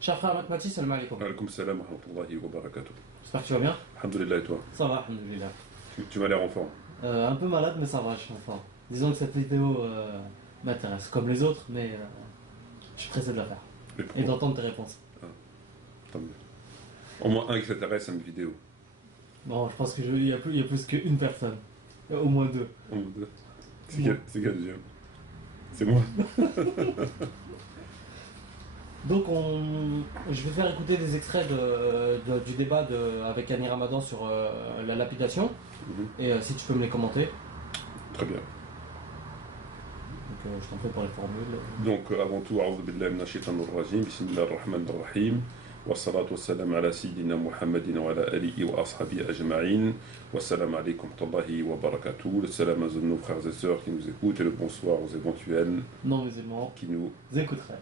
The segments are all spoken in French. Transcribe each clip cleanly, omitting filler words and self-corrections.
Cher frère Matmati, salam alaikum. Alaikum salam wa rahmatullahi wa barakatuh. J'espère que tu vas bien. Alhamdulillah et toi? Ça va, alhamdoulilah. Tu m'as l'air en forme. Un peu malade, mais ça va, je suis en forme. Disons que cette vidéo m'intéresse, comme les autres, mais je suis pressé de la faire. Et d'entendre tes réponses. Ah, tant mieux. Au moins un qui s'intéresse à une vidéo. Bon, je pense qu'il y a plus qu'une personne. Au moins deux. Au moins deux. C'est quel deuxième? C'est moi. Donc, je vais faire écouter des extraits du débat avec Annie Ramadan sur la lapidation. Et si tu peux me les commenter. Très bien. Donc, je t'en prie pour les formules. Donc, avant tout, a'udhu billahi minash shaitanir rajim, bismillahir rahmanir rahim. Wassalatu wassalamu ala sayyidina Muhammadin wa ala alihi wa ashabihi ajma'in. Wassalamu alaykum wa rahmatullahi wa barakatuh. Le salam à nos frères et sœurs qui nous écoutent et le bonsoir aux éventuels non musulmans qui nous écouteraient.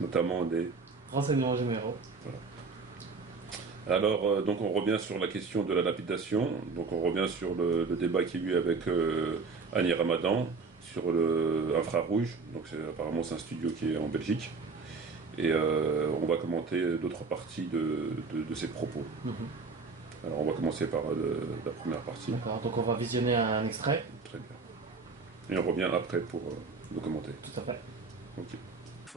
Notamment des renseignements généraux. Voilà. Alors, donc on revient sur la question de la lapidation. Donc on revient sur le débat qu'il y a eu avec Annie Ramadan sur Infrarouge. Donc apparemment c'est un studio qui est en Belgique. Et on va commenter d'autres parties de ses propos. Alors on va commencer par la première partie. D'accord, donc on va visionner un extrait. Très bien. Et on revient après pour le commenter. Tout à fait. Ok.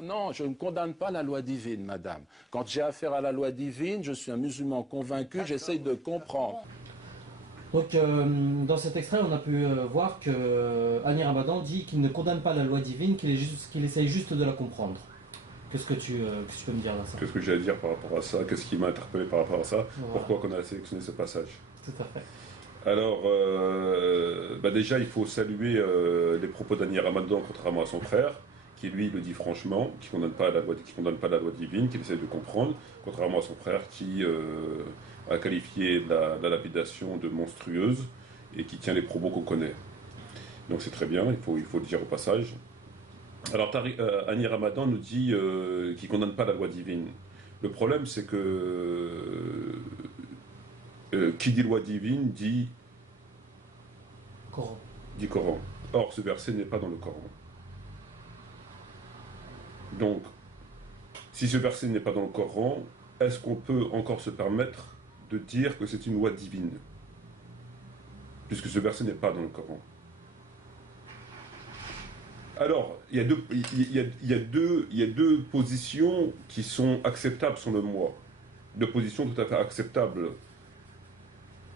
Non, je ne condamne pas la loi divine, madame. Quand j'ai affaire à la loi divine, je suis un musulman convaincu, j'essaye de comprendre. Donc, dans cet extrait, on a pu voir que Annie Ramadan dit qu'il ne condamne pas la loi divine, qu'il essaye juste de la comprendre. Qu'est-ce que tu peux me dire de ça? Qu'est-ce que j'ai à dire par rapport à ça? Qu'est-ce qui m'a interpellé par rapport à ça? Voilà. Pourquoi qu'on a sélectionné ce passage? Tout à fait. Alors, déjà, il faut saluer les propos d'Annie Ramadan, contrairement à son frère, qui lui le dit franchement, qui condamne pas la loi divine, qui essaie de comprendre, contrairement à son frère qui a qualifié la lapidation de monstrueuse et qui tient les propos qu'on connaît. Donc c'est très bien, il faut le dire au passage. Alors Annie Ramadan nous dit qu'il ne condamne pas la loi divine. Le problème c'est que qui dit loi divine dit Coran. Dit Coran. Or ce verset n'est pas dans le Coran. Donc, si ce verset n'est pas dans le Coran, est-ce qu'on peut encore se permettre de dire que c'est une loi divine? Puisque ce verset n'est pas dans le Coran. Alors, il y a deux positions qui sont acceptables selon moi. Deux positions tout à fait acceptables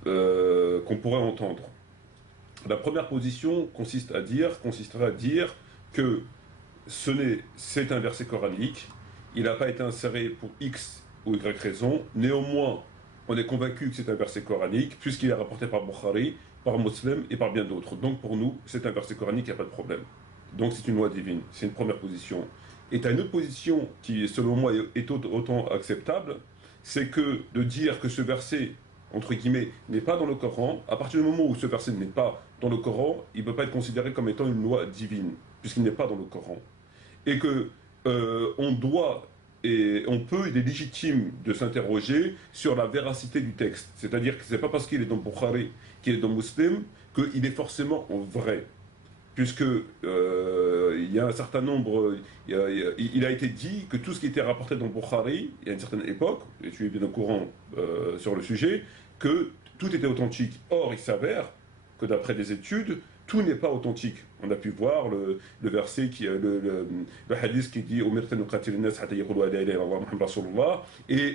qu'on pourrait entendre. La première position consisterait à dire que c'est un verset coranique, il n'a pas été inséré pour X ou Y raison, néanmoins, on est convaincu que c'est un verset coranique, puisqu'il est rapporté par Bukhari, par Muslim et par bien d'autres. Donc pour nous, c'est un verset coranique, il n'y a pas de problème. Donc c'est une loi divine, c'est une première position. Et tu as une autre position qui, selon moi, est autant acceptable, c'est que de dire que ce verset, entre guillemets, n'est pas dans le Coran, à partir du moment où ce verset n'est pas dans le Coran, il ne peut pas être considéré comme étant une loi divine, puisqu'il n'est pas dans le Coran. Et que on doit, et on peut, il est légitime de s'interroger sur la véracité du texte. C'est-à-dire que ce n'est pas parce qu'il est dans Bukhari, qu'il est dans Muslim, qu'il est forcément vrai. Puisque il y a un certain nombre, il a été dit que tout ce qui était rapporté dans Bukhari, il y a une certaine époque, et tu es bien au courant sur le sujet, que tout était authentique. Or, il s'avère que d'après des études, tout n'est pas authentique. On a pu voir le verset, le hadith qui dit et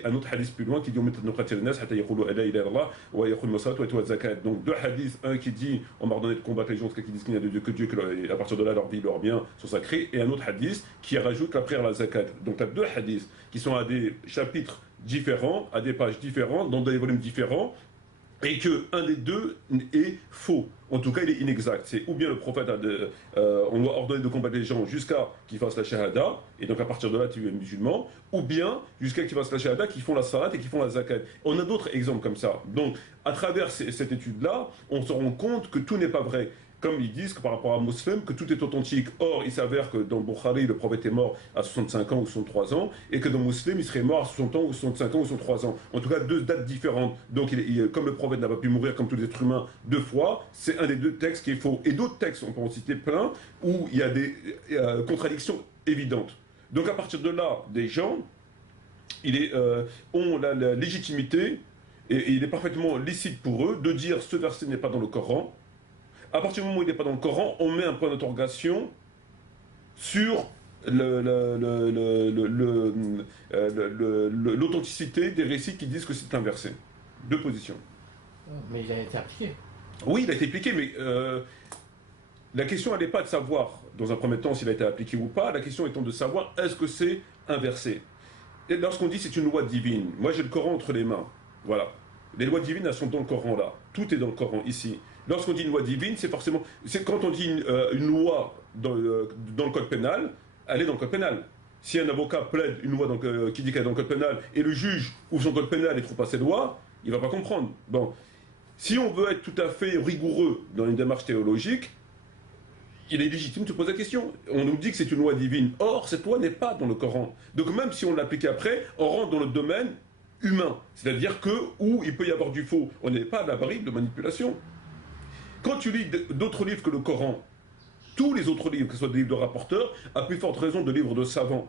un autre hadith plus loin qui dit donc deux hadiths, un qui dit on m'a ordonné de combattre les gens qui disent qu'il n'y a de Dieu que Dieu, et à partir de là leur vie, leurs biens sont sacrés, et un autre hadith qui rajoute la prière à la zakat. Donc tu as deux hadiths qui sont à des chapitres différents, à des pages différentes, dans des volumes différents, et qu'un des deux est faux. En tout cas, il est inexact. C'est ou bien le prophète on doit ordonner de combattre les gens jusqu'à qu'ils fassent la shahada, et donc à partir de là, tu es musulman, ou bien jusqu'à qu'ils fassent la shahada, qu'ils font la salat et qu'ils font la zakat. On a d'autres exemples comme ça. Donc, à travers cette étude-là, on se rend compte que tout n'est pas vrai. Comme ils disent que par rapport à Muslim, que tout est authentique. Or, il s'avère que dans Bukhari, le prophète est mort à 65 ans ou 63 ans, et que dans Muslim, il serait mort à 60 ans ou 65 ans ou 63 ans. En tout cas, deux dates différentes. Donc, comme le prophète n'a pas pu mourir comme tous les êtres humains deux fois, c'est un des deux textes qui est faux. Et d'autres textes, on peut en citer plein, où il y a des contradictions évidentes. Donc, à partir de là, des gens ont la légitimité, et il est parfaitement licite pour eux de dire ce verset n'est pas dans le Coran. À partir du moment où il n'est pas dans le Coran, on met un point d'interrogation sur l'authenticité des récits qui disent que c'est un verset. Deux positions. Mais il a été appliqué. Oui, il a été appliqué, mais la question, elle n'est pas de savoir, dans un premier temps, s'il a été appliqué ou pas. La question étant de savoir, est-ce que c'est un verset? Et lorsqu'on dit c'est une loi divine, moi j'ai le Coran entre les mains. Voilà. Les lois divines, elles sont dans le Coran là. Tout est dans le Coran ici. Lorsqu'on dit une loi divine, c'est forcément... Quand on dit une loi dans le code pénal, elle est dans le code pénal. Si un avocat plaide une loi qui dit qu'elle est dans le code pénal et le juge ouvre son code pénal et trouve pas cette loi, il va pas comprendre. Bon. Si on veut être tout à fait rigoureux dans une démarche théologique, il est légitime de se poser la question. On nous dit que c'est une loi divine. Or, cette loi n'est pas dans le Coran. Donc même si on l'applique après, on rentre dans le domaine humain. C'est-à-dire que où il peut y avoir du faux. On n'est pas à l'abri de manipulation. Quand tu lis d'autres livres que le Coran, tous les autres livres, que ce soit des livres de rapporteurs, à plus forte raison de livres de savants,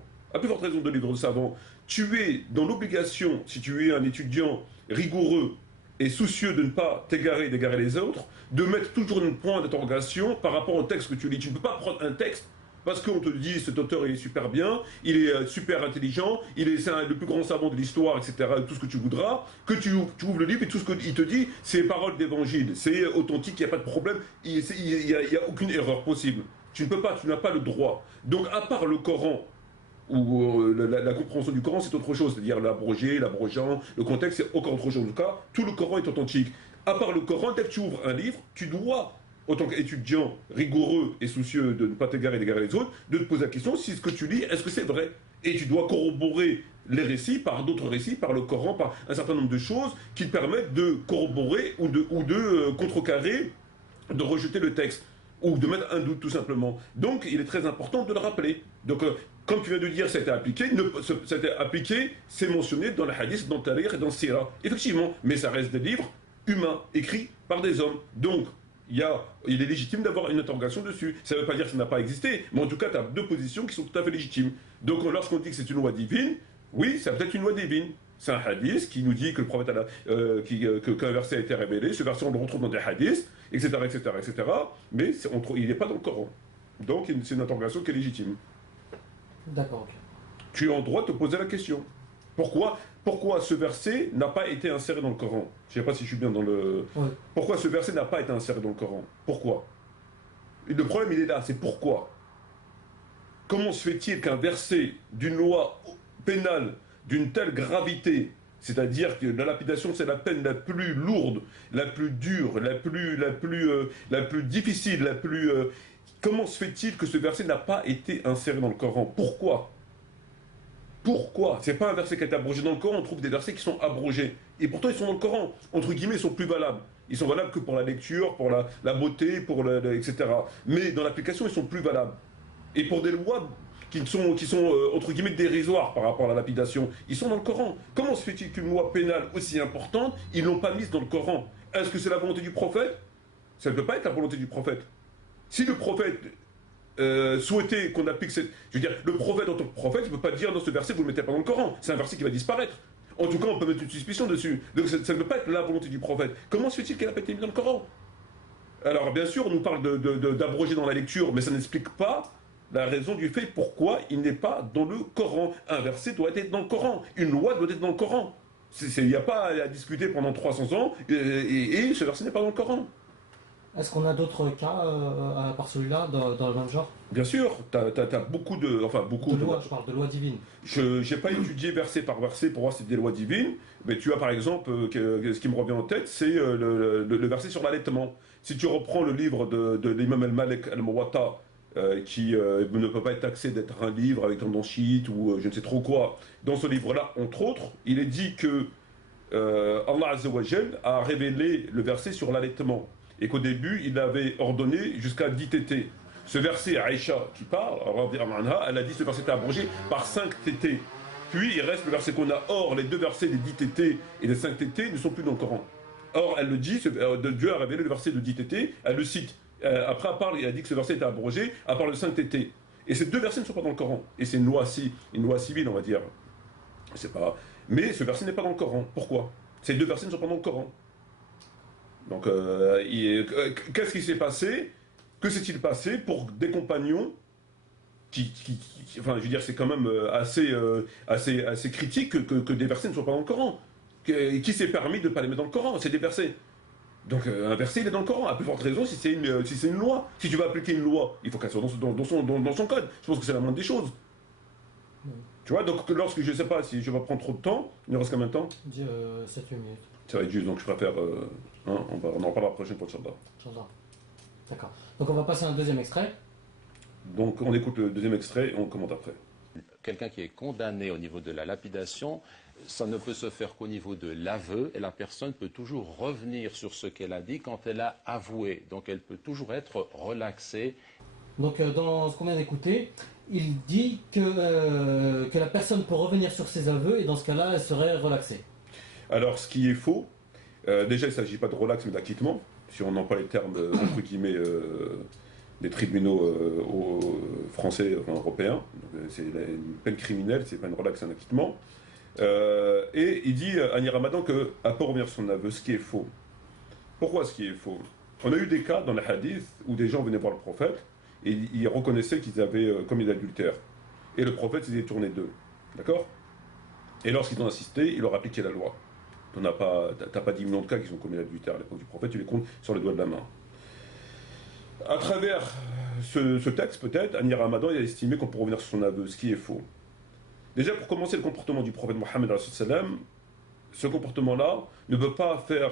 tu es dans l'obligation, si tu es un étudiant rigoureux et soucieux de ne pas t'égarer, d'égarer les autres, de mettre toujours un point d'interrogation par rapport au texte que tu lis. Tu ne peux pas prendre un texte parce qu'on te dit cet auteur il est super bien, il est super intelligent, c'est le plus grand savant de l'histoire, etc., tout ce que tu voudras, que tu ouvres le livre et tout ce qu'il te dit, c'est paroles d'évangile, c'est authentique, il n'y a pas de problème, il n'y a aucune erreur possible. Tu ne peux pas, tu n'as pas le droit. Donc à part le Coran, où la compréhension du Coran c'est autre chose, c'est-à-dire l'abrogé, l'abrogeant, le contexte c'est encore autre chose. En tout cas, tout le Coran est authentique. À part le Coran, dès que tu ouvres un livre, tu dois, autant qu'étudiant rigoureux et soucieux de ne pas t'égarer et d'égarer les autres, de te poser la question si ce que tu lis, est-ce que c'est vrai? Et tu dois corroborer les récits par d'autres récits, par le Coran, par un certain nombre de choses qui te permettent de corroborer ou de contrecarrer, de rejeter le texte, ou de mettre un doute tout simplement. Donc il est très important de le rappeler. Donc comme tu viens de dire, ça a été appliqué, c'est mentionné dans le hadith, dans le tarikh et dans le sira. Effectivement, mais ça reste des livres humains, écrits par des hommes. Donc il est légitime d'avoir une interrogation dessus. Ça ne veut pas dire que ça n'a pas existé, mais en tout cas, tu as deux positions qui sont tout à fait légitimes. Donc lorsqu'on dit que c'est une loi divine, oui, c'est peut-être une loi divine. C'est un hadith qui nous dit que le prophète qu'un verset a été révélé. Ce verset, on le retrouve dans des hadiths, etc., etc., etc. Mais il n'est pas dans le Coran. Donc c'est une interrogation qui est légitime. D'accord, ok. Tu es en droit de te poser la question. Pourquoi ce verset n'a pas été inséré dans le Coran? Je ne sais pas si je suis bien dans le... Ouais. Pourquoi ce verset n'a pas été inséré dans le Coran? Pourquoi? Et le problème, il est là, c'est pourquoi. Comment se fait-il qu'un verset d'une loi pénale d'une telle gravité, c'est-à-dire que la lapidation, c'est la peine la plus lourde, la plus dure, la plus difficile, comment se fait-il que ce verset n'a pas été inséré dans le Coran? Pourquoi? Pourquoi? C'est pas un verset qui a été abrogé dans le Coran, on trouve des versets qui sont abrogés. Et pourtant, ils sont dans le Coran. Entre guillemets, ils sont plus valables. Ils sont valables que pour la lecture, pour la beauté, etc. Mais dans l'application, ils sont plus valables. Et pour des lois qui sont entre guillemets dérisoires par rapport à la lapidation, ils sont dans le Coran. Comment se fait-il qu'une loi pénale aussi importante, ils ne l'ont pas mise dans le Coran? Est-ce que c'est la volonté du prophète? Ça ne peut pas être la volonté du prophète. Si le prophète souhaitait qu'on applique cette... Je veux dire, le prophète en tant que prophète, il ne peut pas dire dans ce verset, vous ne le mettez pas dans le Coran. C'est un verset qui va disparaître. En tout cas, on peut mettre une suspicion dessus. Donc ça ne peut pas être la volonté du prophète. Comment se fait-il qu'elle n'a pas été mise dans le Coran? Alors bien sûr, on nous parle d'abroger dans la lecture, mais ça n'explique pas la raison du fait pourquoi il n'est pas dans le Coran. Un verset doit être dans le Coran. Une loi doit être dans le Coran. Il n'y a pas à discuter pendant 300 ans et ce verset n'est pas dans le Coran. Est-ce qu'on a d'autres cas, à part celui-là, dans le même genre? Bien sûr, tu as beaucoup de... Enfin, beaucoup de lois, je parle de lois divines. Je n'ai pas étudié verset par verset pour voir si c'est des lois divines, mais tu as par exemple, ce qui me revient en tête, c'est le verset sur l'allaitement. Si tu reprends le livre de l'imam al-Malik al-Muwatta, qui ne peut pas être taxé d'être un livre avec tendance chiite ou je ne sais trop quoi, dans ce livre-là, entre autres, il est dit que Allah Azza wa Jal a révélé le verset sur l'allaitement. Et qu'au début, il avait ordonné jusqu'à 10 tétés. Ce verset, Aïcha qui parle, elle a dit que ce verset était abrogé par 5 tétés. Puis il reste le verset qu'on a. Or, les deux versets des 10 tétés et des 5 tétés ne sont plus dans le Coran. Or, elle le dit, Dieu a révélé le verset de 10 tétés, elle le cite. Après, elle a dit que ce verset était abrogé, à part le 5 tétés. Et ces deux versets ne sont pas dans le Coran. Et c'est une loi civile, on va dire. C'est pas... Mais ce verset n'est pas dans le Coran. Pourquoi? Ces deux versets ne sont pas dans le Coran. Donc, qu'est-ce qui s'est passé? Que s'est-il passé pour des compagnons enfin, je veux dire, c'est quand même assez critique que des versets ne soient pas dans le Coran. Qui s'est permis de ne pas les mettre dans le Coran? C'est des versets. Donc, un verset, il est dans le Coran. À plus forte raison, si c'est une loi. Si tu veux appliquer une loi, il faut qu'elle soit dans son code. Je pense que c'est la moindre des choses. Tu vois, donc lorsque je ne sais pas si je vais prendre trop de temps, il nous reste combien de temps? 7 minutes. Ça va être juste, donc je préfère. On en reparlera la prochaine fois de ça. Inch'Allah. D'accord. Donc on va passer à un deuxième extrait. Donc on écoute le deuxième extrait et on commente après. Quelqu'un qui est condamné au niveau de la lapidation, ça ne peut se faire qu'au niveau de l'aveu, et la personne peut toujours revenir sur ce qu'elle a dit quand elle a avoué. Donc elle peut toujours être relaxée. Donc dans ce qu'on vient d'écouter, il dit que la personne peut revenir sur ses aveux et dans ce cas-là, elle serait relaxée. Alors ce qui est faux, déjà il ne s'agit pas de relax mais d'acquittement, si on emploie les termes entre guillemets des tribunaux français, enfin européens. C'est une peine criminelle, c'est pas une relax, c'est un acquittement. Et il dit à Hani Ramadan qu'elle peut revenir sur son aveu, ce qui est faux. Pourquoi ce qui est faux? On a eu des cas dans les hadiths où des gens venaient voir le prophète et ils reconnaissaient qu'ils avaient commis l'adultère. Et le prophète s'est détourné d'eux. D'accord? Et lorsqu'ils ont assisté, il leur a appliqué la loi. T'as pas 10 millions de cas qui sont commis l'adultère à l'époque du prophète, tu les comptes sur les doigts de la main. À travers ce texte, peut-être, Hani Ramadan il a estimé qu'on peut revenir sur son aveu, ce qui est faux. Déjà, pour commencer, le comportement du prophète Mohammed, ce comportement-là ne peut pas faire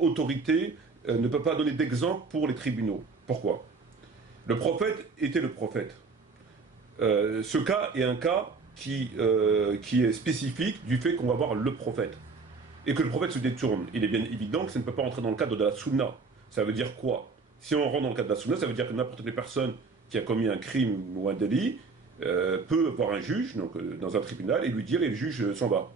autorité, ne peut pas donner d'exemple pour les tribunaux. Pourquoi? Le prophète était le prophète. Ce cas est un cas qui est spécifique du fait qu'on va voir le prophète. Et que le prophète se détourne. Il est bien évident que ça ne peut pas rentrer dans le cadre de la sunna. Ça veut dire quoi? Si on rentre dans le cadre de la sunna, ça veut dire que n'importe quelle personne qui a commis un crime ou un délit peut voir un juge donc, dans un tribunal et lui dire et le juge s'en va.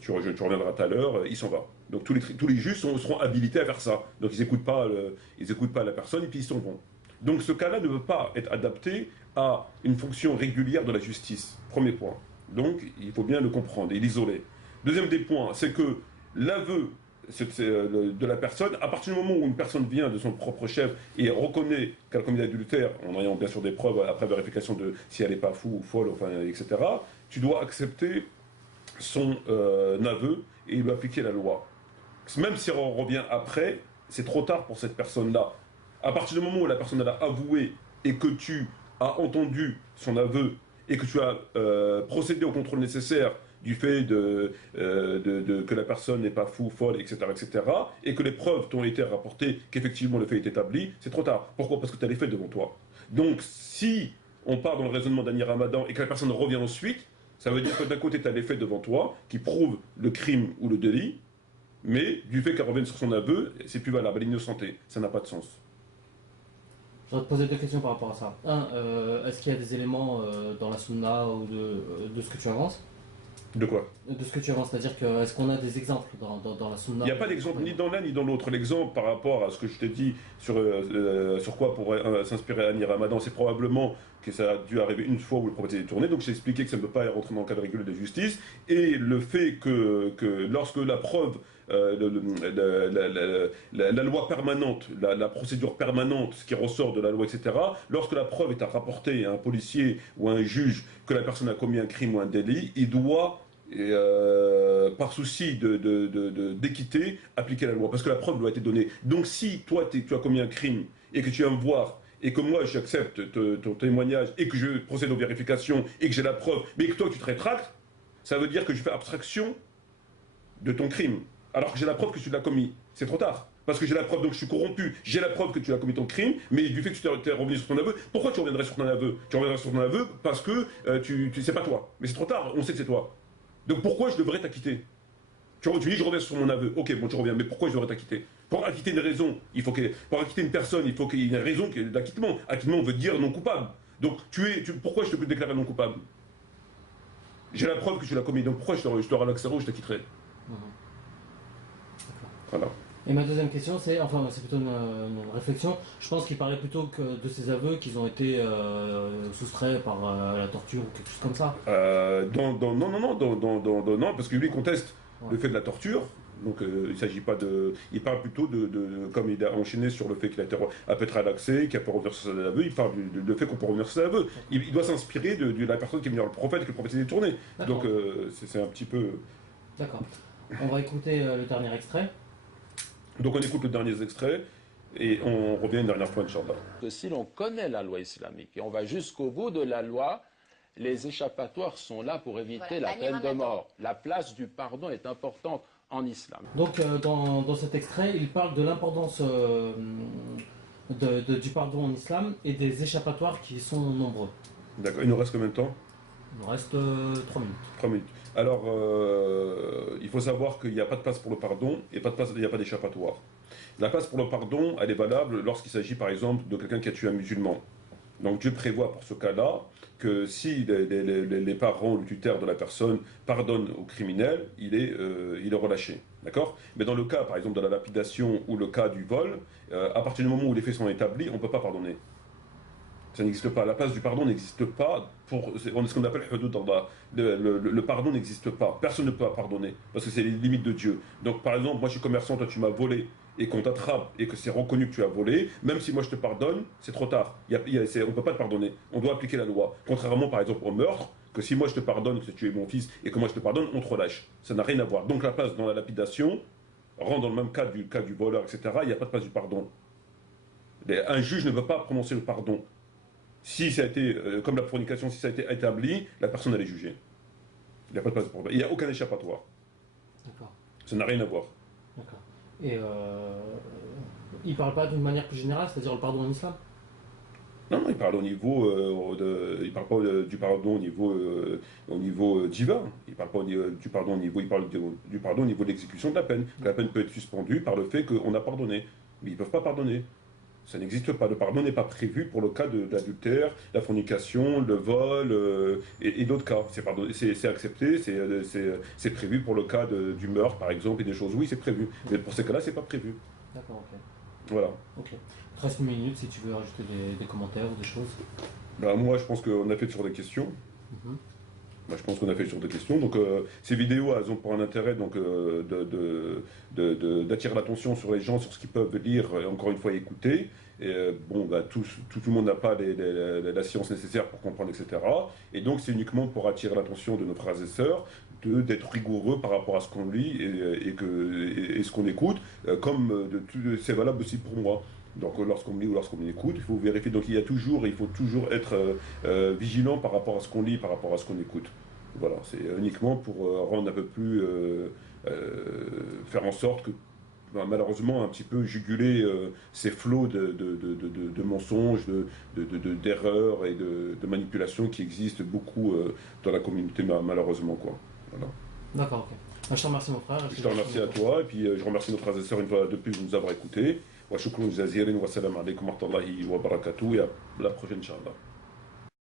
Tu reviendras tout à l'heure, il s'en va. Donc tous les juges seront habilités à faire ça. Donc ils n'écoutent pas la personne et puis ils s'en vont. Donc ce cas-là ne peut pas être adapté à une fonction régulière de la justice. Premier point. Donc il faut bien le comprendre et l'isoler. Deuxième des points, c'est que l'aveu de la personne, à partir du moment où une personne vient de son propre chef et reconnaît qu'elle a commis l'adultère, en ayant bien sûr des preuves après vérification de si elle n'est pas fou ou folle, enfin, etc., tu dois accepter son aveu et lui appliquer la loi. Même si on revient après, c'est trop tard pour cette personne-là. À partir du moment où la personne a avoué et que tu as entendu son aveu et que tu as procédé au contrôle nécessaire du fait que la personne n'est pas fou, folle, etc., et que les preuves t'ont été rapportées, qu'effectivement le fait est établi, c'est trop tard. Pourquoi? Parce que tu as les faits devant toi. Donc, si on part dans le raisonnement d'Hani Ramadan et que la personne revient ensuite, ça veut dire que d'un côté, tu as les faits devant toi qui prouvent le crime ou le délit, mais du fait qu'elle revienne sur son aveu, c'est plus valable, elle est innocentée. Ça n'a pas de sens. Je vais te poser deux questions par rapport à ça. Un, est-ce qu'il y a des éléments dans la sunna ou de ce que tu avances? De quoi? De ce que tu avances, c'est-à-dire que est-ce qu'on a des exemples dans la sunna? Il n'y a pas d'exemple ni dans l'un ni dans l'autre. L'exemple par rapport à ce que je t'ai dit sur quoi pourrait s'inspirer Hani Ramadan, c'est probablement que ça a dû arriver une fois où le prophète s'est détourné. Donc j'ai expliqué que ça ne peut pas rentrer dans le cadre régulier de justice. Et le fait que lorsque la preuve, la loi permanente, la procédure permanente, ce qui ressort de la loi, etc., lorsque la preuve est à rapporter à un policier ou à un juge que la personne a commis un crime ou un délit, il doit, par souci d'équité, appliquer la loi, parce que la preuve doit être donnée. Donc si toi, tu as commis un crime et que tu viens me voir, et que moi j'accepte ton témoignage, et que je procède aux vérifications, et que j'ai la preuve, mais que toi tu te rétractes, ça veut dire que je fais abstraction de ton crime, alors que j'ai la preuve que tu l'as commis. C'est trop tard. Parce que j'ai la preuve, donc je suis corrompu. J'ai la preuve que tu as commis ton crime, mais du fait que tu t'es revenu sur ton aveu, pourquoi tu reviendrais sur ton aveu? Tu reviendrais sur ton aveu parce que c'est pas toi. Mais c'est trop tard, on sait que c'est toi. Donc pourquoi je devrais t'acquitter? Tu dis je reviens sur mon aveu. Ok, bon tu reviens, mais pourquoi je devrais t'acquitter? Pour acquitter une raison, pour acquitter une personne, il faut qu'il y ait une raison d'acquittement. Acquittement veut dire non coupable. Donc pourquoi je te déclarer non coupable? J'ai la preuve que tu l'as commis, donc pourquoi je te relaxerai ou je t'acquitterai? Voilà. Et ma deuxième question, c'est, enfin c'est plutôt une réflexion, je pense qu'il parlait plutôt que de ses aveux qu'ils ont été soustraits par la torture ou quelque chose comme ça. Non, parce que lui conteste Ouais. le fait de la torture. Donc il s'agit pas de. Il parle plutôt comme il a enchaîné sur le fait qu'il a été à Petra l'accès, qu'il a pu revenir sur ses aveux, il parle du fait qu'on peut revenir sur ses aveux. Il doit s'inspirer de la personne qui est venue le prophète, que le prophète s'est détourné. D'accord. Donc c'est un petit peu. D'accord. On va écouter le dernier extrait. Donc on écoute le dernier extrait et on revient une dernière fois, Inch'Allah. Que si l'on connaît la loi islamique et on va jusqu'au bout de la loi, les échappatoires sont là pour éviter la peine de mort. La place du pardon est importante en islam. Donc dans cet extrait, il parle de l'importance du pardon en islam et des échappatoires qui sont nombreux. D'accord, il nous reste combien de temps? Il nous reste 3 minutes. 3 minutes. Alors, il faut savoir qu'il n'y a pas de place pour le pardon et il n'y a pas d'échappatoire. La place pour le pardon, elle est valable lorsqu'il s'agit par exemple de quelqu'un qui a tué un musulman. Donc Dieu prévoit pour ce cas-là que si les parents, le tuteur de la personne pardonnent au criminel, il est relâché. D'accord? Mais dans le cas par exemple de la lapidation ou le cas du vol, à partir du moment où les faits sont établis, on ne peut pas pardonner. Ça n'existe pas. La place du pardon n'existe pas. C'est ce qu'on appelle hudud d'Allah. Le pardon n'existe pas. Personne ne peut pardonner parce que c'est les limites de Dieu. Donc par exemple, moi je suis commerçant, toi tu m'as volé et qu'on t'attrape et que c'est reconnu que tu as volé, même si moi je te pardonne, c'est trop tard. On ne peut pas te pardonner. On doit appliquer la loi. Contrairement par exemple au meurtre, que si moi je te pardonne que tu es mon fils et que moi je te pardonne, on te relâche. Ça n'a rien à voir. Donc la place dans la lapidation rentre dans le même cas du voleur, etc. Il n'y a pas de place du pardon. Un juge ne peut pas prononcer le pardon. Si ça a été, comme la fornication, si ça a été établi, la personne elle est jugée. Il n'y a pas de place pour. Il n'y a aucun échappatoire. D'accord. Ça n'a rien à voir. D'accord. Et il parle pas d'une manière plus générale, c'est-à-dire le pardon en islam? Non, il parle au niveau il parle pas du pardon au niveau divin. Il parle pas du pardon au niveau, il parle du pardon au niveau de l'exécution de la peine. Que la peine peut être suspendue par le fait qu'on a pardonné. Mais ils ne peuvent pas pardonner. Ça n'existe pas. Le pardon n'est pas prévu pour le cas de l'adultère, la fornication, le vol et d'autres cas. C'est accepté, c'est prévu pour le cas du meurtre, par exemple, et des choses. Oui, c'est prévu. Mais pour ces cas-là, c'est pas prévu. D'accord, ok. Voilà. Ok. Il te reste une minute si tu veux rajouter des commentaires ou des choses. Ben, moi, je pense qu'on a fait sur des questions. Mhm. Bah, je pense qu'on a fait sur des questions. Donc, ces vidéos, elles ont pour un intérêt donc, d'attirer l'attention sur les gens, sur ce qu'ils peuvent lire et encore une fois écouter. Et, bon, bah, tout le monde n'a pas la science nécessaire pour comprendre, etc. Et donc, c'est uniquement pour attirer l'attention de nos frères et sœurs d'être rigoureux par rapport à ce qu'on lit et ce qu'on écoute, c'est valable aussi pour moi. Donc lorsqu'on lit ou lorsqu'on écoute, il faut vérifier. Donc il faut toujours être vigilant par rapport à ce qu'on lit, par rapport à ce qu'on écoute. Voilà, c'est uniquement pour rendre un peu plus, faire en sorte que, malheureusement, un petit peu juguler ces flots de mensonges, d'erreurs et de manipulations qui existent beaucoup dans la communauté, malheureusement, quoi. Voilà. D'accord, ok. Je te remercie mon frère. Je te remercie à toi et puis je remercie nos frères et sœurs une fois de plus de nous avoir écoutés. وشكرا جزيلا والسلام عليكم ورحمة الله وبركاته. Et à la prochaine, Inch'Allah.